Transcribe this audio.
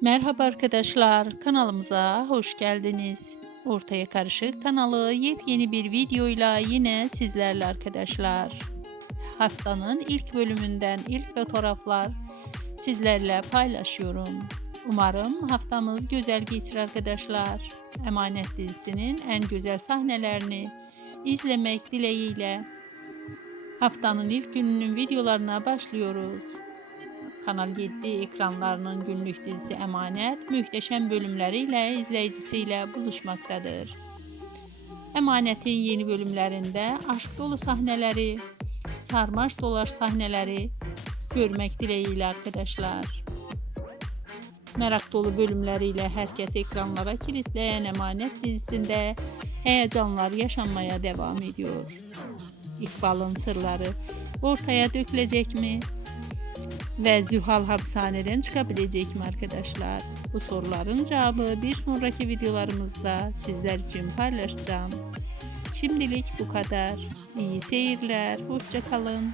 Merhaba arkadaşlar, kanalımıza hoş geldiniz. Ortaya Karışık kanalı yepyeni bir videoyla yine sizlerle arkadaşlar. Haftanın ilk bölümünden ilk fotoğraflar sizlerle paylaşıyorum. Umarım haftamız güzel geçir arkadaşlar. Emanet dizisinin en güzel sahnelerini izlemek dileğiyle haftanın ilk gününün videolarına başlıyoruz. Kanal 7 ekranlarının günlük dizisi Emanet mühteşem bölümleriyle izleyicisiyle buluşmaktadır. Emanetin yeni bölümlerinde aşk dolu sahneleri, sarmaş dolaş sahneleri görmek dileğiyle arkadaşlar. Merak dolu bölümleriyle herkes ekranlara kilitleyen Emanet dizisinde heyecanlar yaşanmaya devam ediyor. İkbal'ın sırları ortaya dökülecek mi? Ve Zühal hapishaneden çıkabilecek mi arkadaşlar? Bu soruların cevabı bir sonraki videolarımızda sizler için paylaşacağım. Şimdilik bu kadar. İyi seyirler. Hoşça kalın.